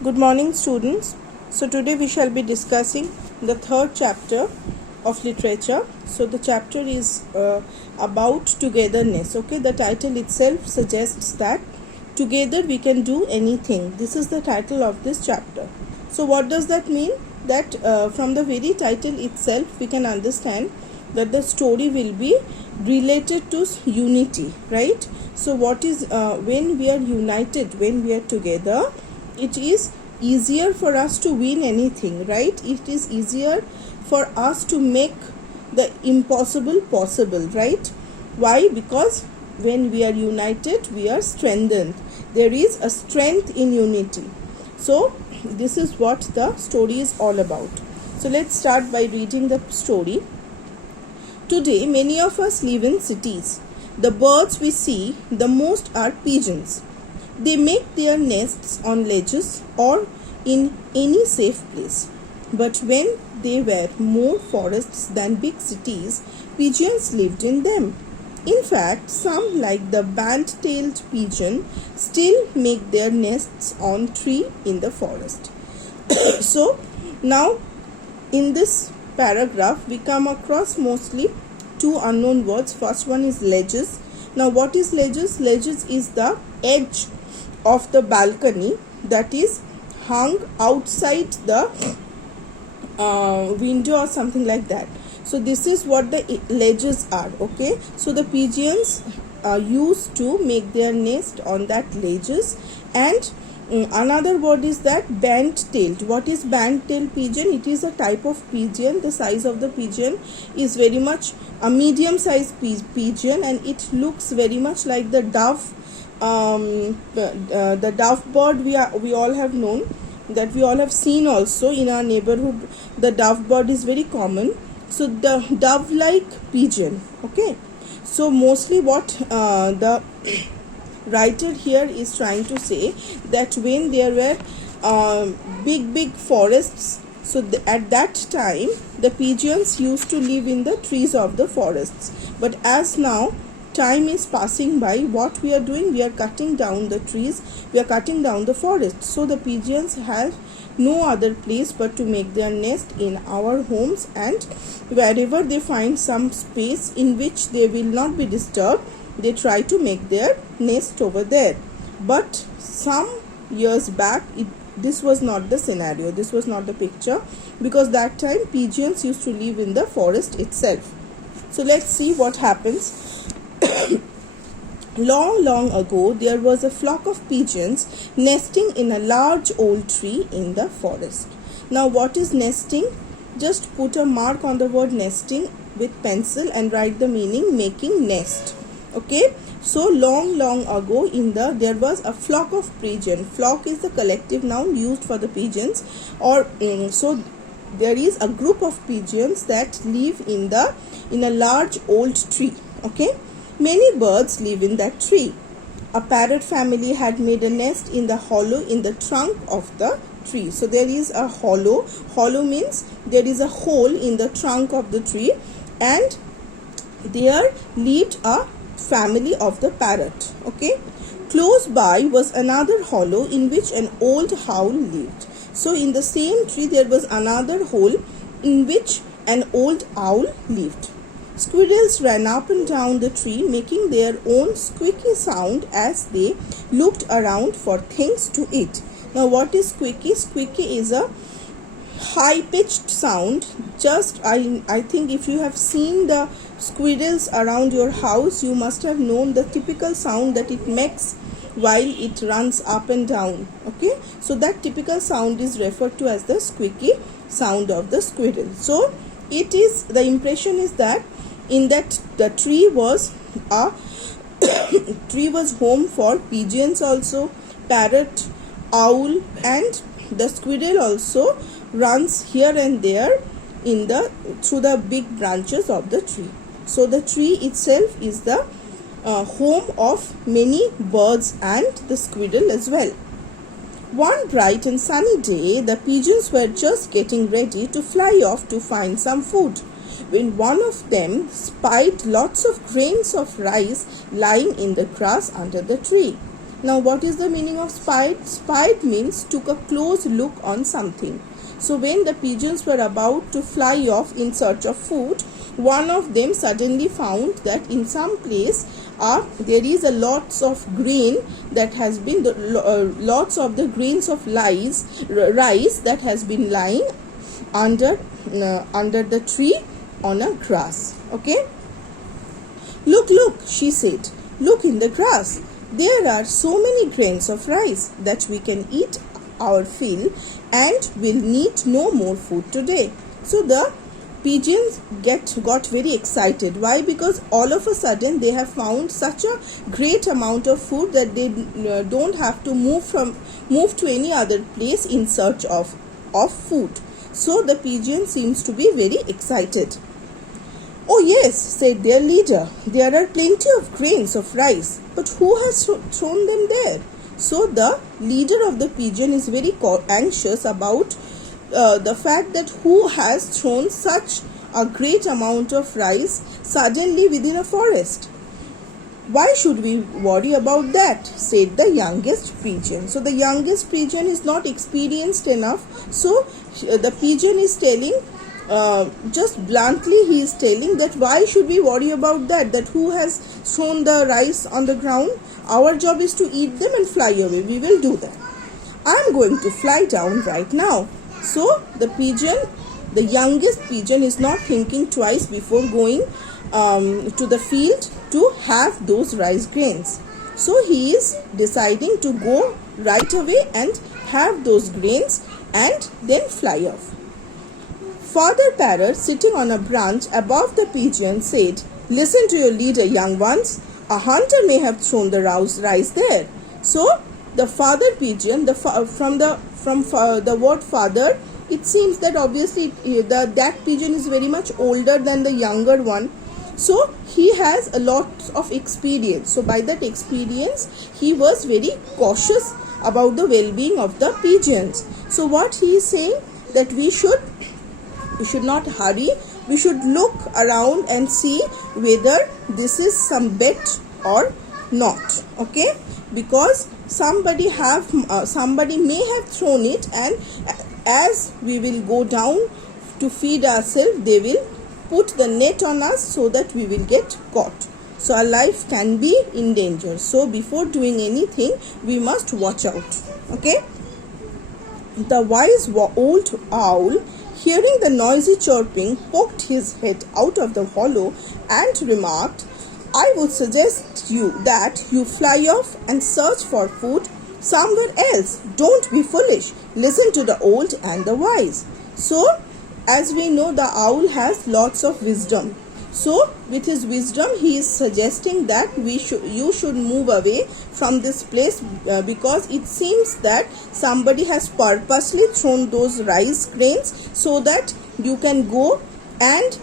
Good morning, students. So today we shall be discussing the third chapter of literature. So the chapter is about togetherness. Okay, the title itself suggests that together we can do anything. This is the title of this chapter. So what does that mean? That from the very title itself we can understand that the story will be related to unity, right? So what is when we are united, when we are together, it is easier for us to win anything, right? It is easier for us to make the impossible possible, right? Why? Because when we are united, we are strengthened. There is a strength in unity. So this is what the story is all about. So let's start by reading the story. Today, many of us live in cities. The birds we see the most are pigeons. They make their nests on ledges or in any safe place. But when there were more forests than big cities, pigeons lived in them. In fact, some, like the band-tailed pigeon, still make their nests on tree in the forest. So now in this paragraph we come across mostly two unknown words. First one is ledges. Now what is ledges? Ledges is the edge of the balcony that is hung outside the window or something like that. So this is what the ledges are. Okay, so the pigeons used to make their nest on that ledges. And another word is that band-tailed. What is band-tailed pigeon? It is a type of pigeon. The size of the pigeon is very much a medium-sized pigeon, and it looks very much like the dove. The dove bird we all have known, that we all have seen also in our neighborhood. The dove bird is very common. So the dove like pigeon. Okay, so mostly what the writer here is trying to say, that when there were big forests, so at that time the pigeons used to live in the trees of the forests. But as now time is passing by, what we are doing, we are cutting down the trees, we are cutting down the forest. So the pigeons have no other place but to make their nest in our homes, and wherever they find some space in which they will not be disturbed, they try to make their nest over there. But some years back this was not the scenario, this was not the picture, because that time pigeons used to live in the forest itself. So let's see what happens. Long ago, there was a flock of pigeons nesting in a large old tree in the forest. Now, what is nesting? Just put a mark on the word nesting with pencil and write the meaning, making nest. Okay. So long ago, there was a flock of pigeons. Flock is the collective noun used for the pigeons, or so there is a group of pigeons that live in a large old tree. Okay. Many birds live in that tree. A parrot family had made a nest in the hollow in the trunk of the tree. So there is a hollow. Hollow means there is a hole in the trunk of the tree, and there lived a family of the parrot. Okay. Close by was another hollow in which an old owl lived. So in the same tree there was another hole in which an old owl lived. Squirrels ran up and down the tree, making their own squeaky sound as they looked around for things to eat. Now what is squeaky? Squeaky is a high-pitched sound. Just I think if you have seen the squirrels around your house, you must have known the typical sound that it makes while it runs up and down. Okay, so that typical sound is referred to as the squeaky sound of the squirrel. So it is, the impression is that in that the tree was home for pigeons also, parrot, owl, and the squirrel also runs here and there through the big branches of the tree. So the tree itself is the home of many birds and the squirrel as well. One bright and sunny day, the pigeons were just getting ready to fly off to find some food, when one of them spied lots of grains of rice lying in the grass under the tree. Now what is the meaning of spied? Spied means took a close look on something. So when the pigeons were about to fly off in search of food, one of them suddenly found that in some place there is a lots of grain that has been lots of the grains of rice that has been lying under the tree on a grass. Okay, look, she said, look in the grass. There are so many grains of rice that we can eat our fill and will need no more food today. So the pigeons got very excited. Why? Because all of a sudden they have found such a great amount of food that they don't have to move to any other place in search of food. So the pigeon seems to be very excited. Oh yes, said their leader, there are plenty of grains of rice, but who has thrown them there? So the leader of the pigeon is very anxious about the fact that who has thrown such a great amount of rice suddenly within a forest. Why should we worry about that? Said the youngest pigeon. So the youngest pigeon is not experienced enough. So the pigeon is telling, just bluntly he is telling that why should we worry about that who has thrown the rice on the ground. Our job is to eat them and fly away. We will do that. I am going to fly down right now. So the youngest pigeon is not thinking twice before going to the field to have those rice grains. So he is deciding to go right away and have those grains and then fly off. Father Parrot, sitting on a branch above the pigeon, said, listen to your leader, young ones. A hunter may have thrown the rice there. So the father pigeon, from the word father, it seems that obviously that pigeon is very much older than the younger one. So he has a lot of experience. So by that experience, he was very cautious about the well-being of the pigeons. So what he is saying, that we should not hurry. We should look around and see whether this is some bet or not. Okay, because somebody may have thrown it, and as we will go down to feed ourselves, they will put the net on us so that we will get caught. So our life can be in danger. So before doing anything, we must watch out. Okay. The wise old owl, hearing the noisy chirping, poked his head out of the hollow and remarked, I would suggest that you fly off and search for food somewhere else. Don't be foolish. Listen to the old and the wise. So, as we know, the owl has lots of wisdom. So, with his wisdom, he is suggesting that you should move away from this place because it seems that somebody has purposely thrown those rice grains so that you can go and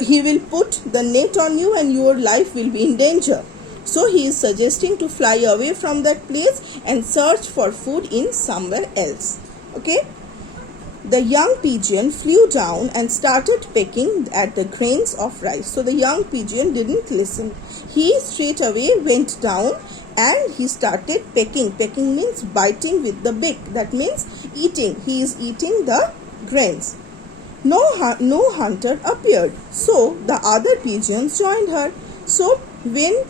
he will put the net on you and your life will be in danger. So he is suggesting to fly away from that place and search for food in somewhere else. Okay. The young pigeon flew down and started pecking at the grains of rice. So the young pigeon didn't listen. He straight away went down and he started pecking. Pecking means biting with the beak. That means eating. He is eating the grains. No hunter appeared. So the other pigeons joined her. So when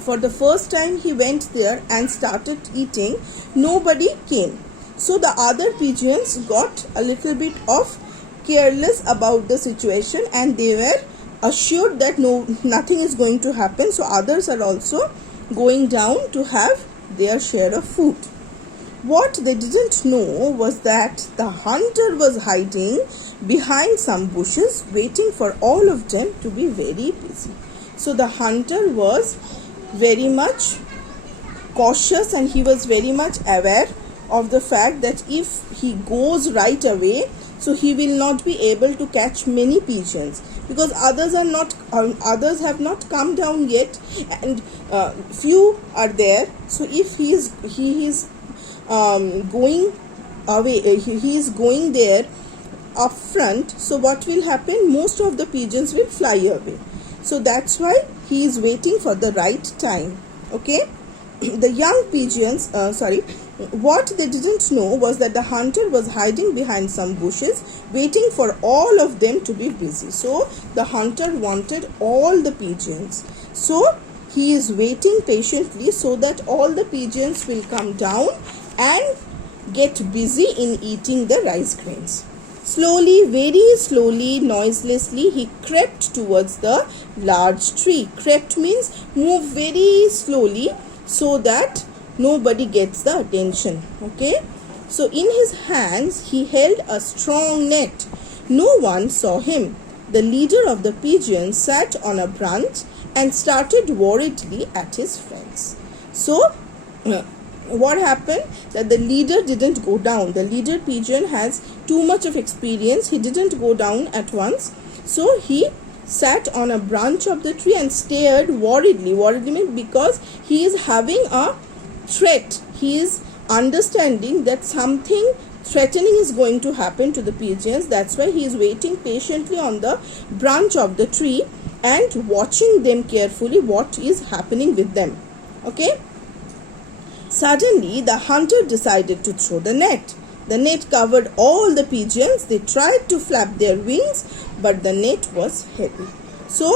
for the first time he went there and started eating, nobody came. So the other pigeons got a little bit of careless about the situation and they were assured that nothing is going to happen. So others are also going down to have their share of food. What they didn't know was that the hunter was hiding behind some bushes waiting for all of them to be very busy. So the hunter was very much cautious and he was very much aware of the fact that if he goes right away, so he will not be able to catch many pigeons because others have not come down yet and few are there. So if he is going away, he is going there up front, so what will happen? Most of the pigeons will fly away. So that's why he is waiting for the right time. Okay. the young pigeons, what they didn't know was that the hunter was hiding behind some bushes, waiting for all of them to be busy. So the hunter wanted all the pigeons. So he is waiting patiently so that all the pigeons will come down and get busy in eating the rice grains. Slowly, very slowly, noiselessly, he crept towards the large tree. Crept means move very slowly so that nobody gets the attention. Okay. So in his hands, he held a strong net. No one saw him. The leader of the pigeons sat on a branch and started worriedly at his friends. So, what happened? That the leader didn't go down. The leader pigeon has too much of experience. He didn't go down at once. So he sat on a branch of the tree and stared worriedly. Worriedly means because he is having a threat. He is understanding that something threatening is going to happen to the pigeons. That's why he is waiting patiently on the branch of the tree and watching them carefully what is happening with them. Okay. Suddenly, the hunter decided to throw the net. The net covered all the pigeons. They tried to flap their wings, but the net was heavy. So,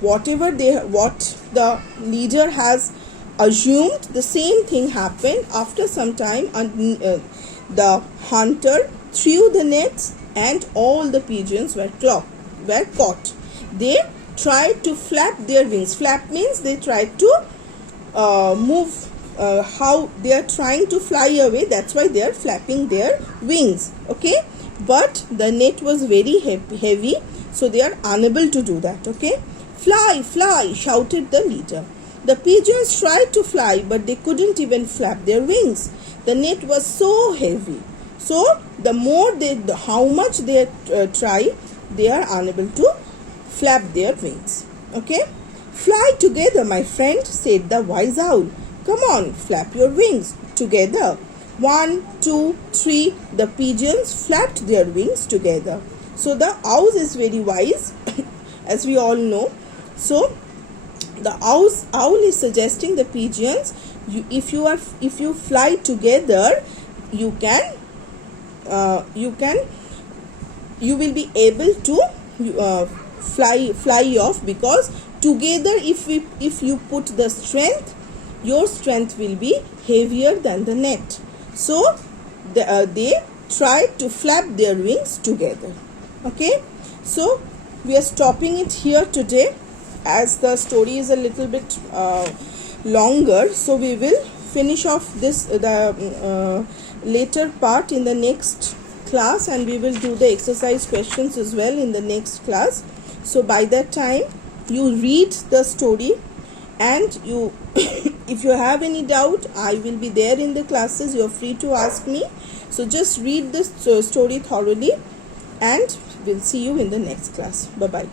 what the leader has assumed, the same thing happened. After some time, the hunter threw the nets, and all the pigeons were caught. They tried to flap their wings. Flap means they tried to move. How they are trying to fly away, that's why they are flapping their wings. Okay, but the net was very heavy, so they are unable to do that. Okay, fly, fly, shouted the leader. The pigeons tried to fly, but they couldn't even flap their wings. The net was so heavy. So how much they try, they are unable to flap their wings. Okay, fly together, my friend, said the wise owl. Come on, flap your wings together. 1, 2, 3. The pigeons flapped their wings together. So the owl is very wise, as we all know. So the owl is suggesting the pigeons, if you fly together, you will be able to fly off, because together if you put the strength, your strength will be heavier than the net. So they tried to flap their wings together. Okay, so we are stopping it here today, as the story is a little bit longer. So we will finish off the later part in the next class, and we will do the exercise questions as well in the next class. So by that time, you read the story, and you if you have any doubt, I will be there in the classes. You are free to ask me. So just read this story thoroughly, and we'll see you in the next class. Bye bye.